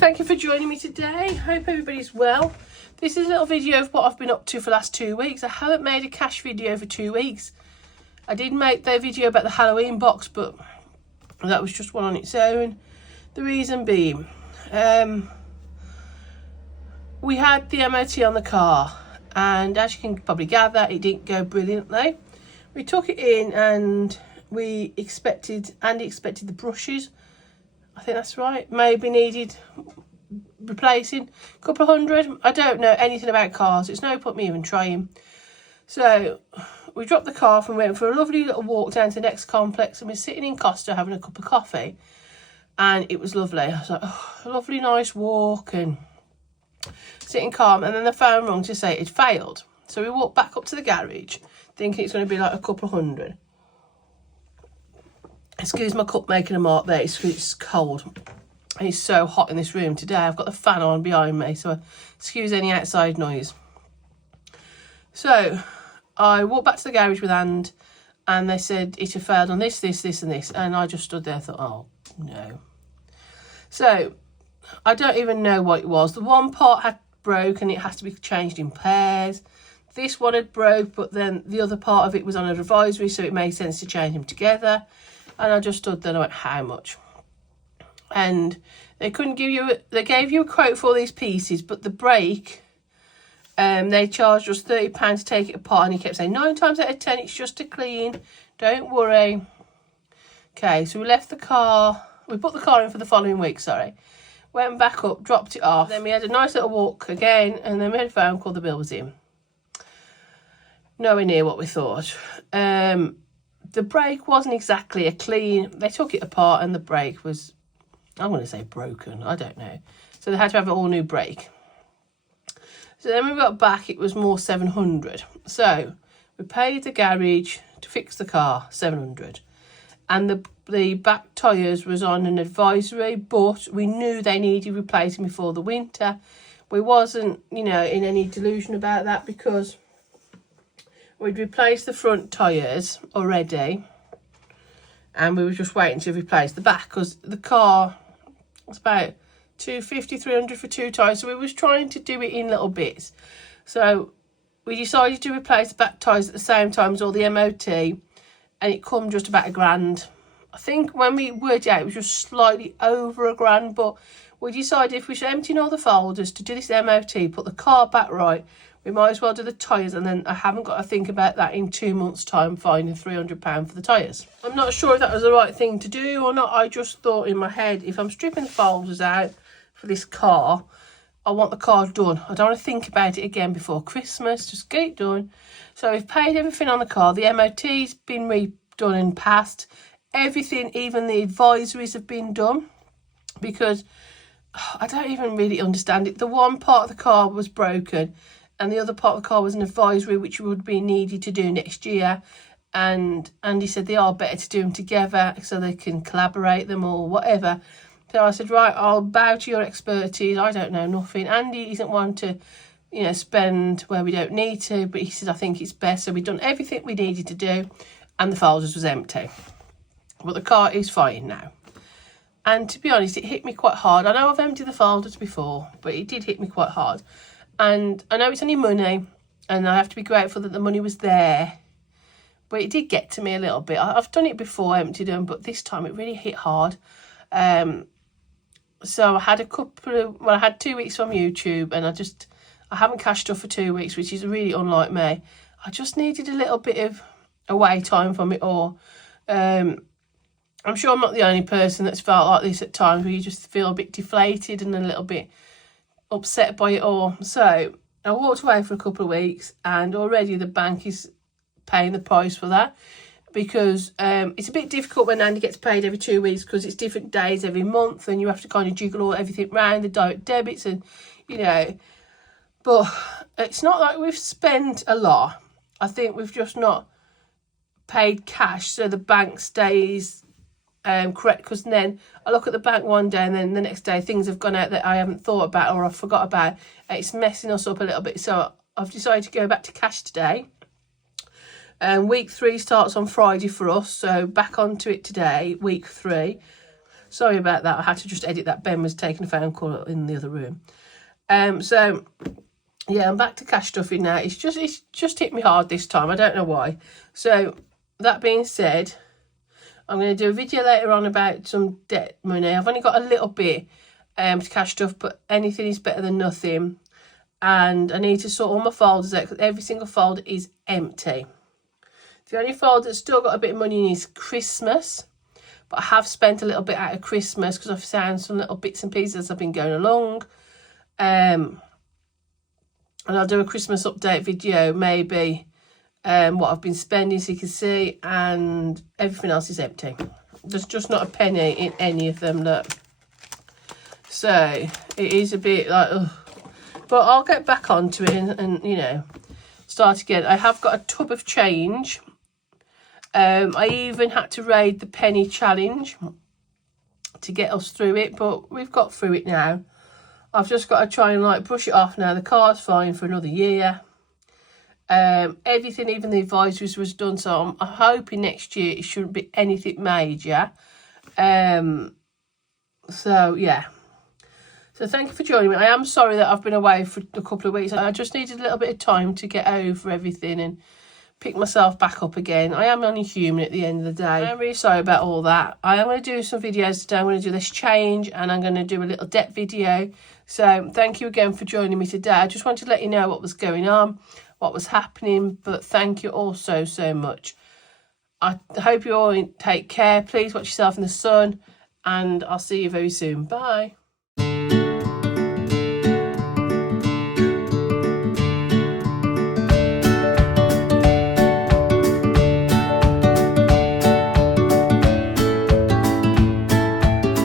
thank you for joining me today. Hope everybody's well. This is a little video of what I've been up to for the last 2 weeks. I haven't made a cash video for 2 weeks. I did make the video about the Halloween box, but that was just one on its own. The reason being, we had the MOT on the car, and as you can probably gather, it didn't go brilliantly. We took it in and Andy expected the brushes. I think that's right. Maybe needed replacing. A couple of hundred. I don't know anything about cars. It's no point me even trying. So we dropped the car off and went for a lovely little walk down to the next complex, and we're sitting in Costa having a cup of coffee, and it was lovely. I was like, oh, a lovely nice walk and sitting calm, and then the phone rang to say it failed. So we walked back up to the garage thinking it's going to be like a couple of hundred. Excuse my cup making a mark there, it's cold. And it's so hot in this room today. I've got the fan on behind me, so excuse any outside noise. So I walked back to the garage with and they said it had failed on this, this, this and this. And I just stood there and thought, oh, no. So I don't even know what it was. The one part had broke and it has to be changed in pairs. This one had broke, but then the other part of it was on an advisory, so it made sense to change them together. And I just stood there and I went, how much? And they couldn't give you, they gave you a quote for all these pieces, but the brake, they charged us £30 to take it apart. And he kept saying, 9 times out of 10, it's just to clean. Don't worry. Okay, so we left the car. We put the car in for the following week, sorry. Went back up, dropped it off. Then we had a nice little walk again, and then we had a phone call, the bill was in. Nowhere near what we thought. The brake wasn't exactly a clean. They took it apart and the brake was, I'm going to say broken. I don't know. So they had to have an all new brake. So then when we got back, it was more 700. So we paid the garage to fix the car, 700. And the back tyres was on an advisory, but we knew they needed replacing before the winter. We wasn't, in any delusion about that, because we'd replaced the front tyres already, and we were just waiting to replace the back, because the car was about 250, 300 for 2 tyres, so we was trying to do it in little bits. So we decided to replace the back tyres at the same time as all the MOT, and it come just about £1,000. I think when we worked it out, it was just slightly over £1,000, but we decided if we should empty all the folders to do this MOT, put the car back right, we might as well do the tyres, and then I haven't got to think about that in 2 months' time, finding £300 for the tyres. I'm not sure if that was the right thing to do or not. I just thought in my head, if I'm stripping the folders out for this car, I want the car done. I don't want to think about it again before Christmas. Just get it done. So we've paid everything on the car. The MOT's been redone and passed. Everything, even the advisories have been done, because I don't even really understand it. The one part of the car was broken, and the other part of the car was an advisory, which would be needed to do next year. And Andy said they are better to do them together so they can collaborate them or whatever. So I said, right, I'll bow to your expertise. I don't know nothing. Andy isn't one to, spend where we don't need to. But he said, I think it's best. So we've done everything we needed to do, and the folders was empty. But the car is fine now. And to be honest, it hit me quite hard. I know I've emptied the folders before, but it did hit me quite hard. And I know it's only money, and I have to be grateful that the money was there. But it did get to me a little bit. I've done it before, emptied them, but this time it really hit hard. So I had I had 2 weeks from YouTube, and I haven't cashed up for 2 weeks, which is really unlike me. I just needed a little bit of away time from it all. I'm sure I'm not the only person that's felt like this at times, where you just feel a bit deflated and a little bit upset by it all. So I walked away for a couple of weeks, and already the bank is paying the price for that, because it's a bit difficult when Andy gets paid every 2 weeks, because it's different days every month, and you have to kind of jiggle everything round, the direct debits, and but it's not like we've spent a lot. I think we've just not paid cash, so the bank stays correct, because then I look at the bank one day, and then the next day things have gone out that I haven't thought about or I forgot about. It's messing us up a little bit, so I've decided to go back to cash today. Week 3 starts on Friday for us, so back onto it today, week 3. Sorry about that. I had to just edit that. Ben was taking a phone call in the other room. So yeah, I'm back to cash stuffing now. It's just hit me hard this time. I don't know why. So that being said, I'm going to do a video later on about some debt money. I've only got a little bit to cash stuff, but anything is better than nothing. And I need to sort all my folders out because every single folder is empty. The only folder that's still got a bit of money in is Christmas. But I have spent a little bit out of Christmas because I've found some little bits and pieces as I've been going along. And I'll do a Christmas update video, maybe, what I've been spending so you can see. And everything else is empty. There's just not a penny in any of them, look. So, it is a bit like, ugh. But I'll get back onto it and you know, start again. I have got a tub of change. I even had to raid the penny challenge to get us through it, but we've got through it now. I've just got to try and like brush it off now. The car's fine for another year. Everything, even the advisories, was done, so I'm hoping next year it shouldn't be anything major. So yeah. So thank you for joining me. I am sorry that I've been away for a couple of weeks. I just needed a little bit of time to get over everything and pick myself back up again. I am only human at the end of the day. I'm really sorry about all that. I am going to do some videos today. I'm going to do this change and I'm going to do a little debt video. So thank you again for joining me today. I just wanted to let you know what was going on, what was happening, but thank you all so much. I hope you all take care. Please watch yourself in the sun and I'll see you very soon. Bye.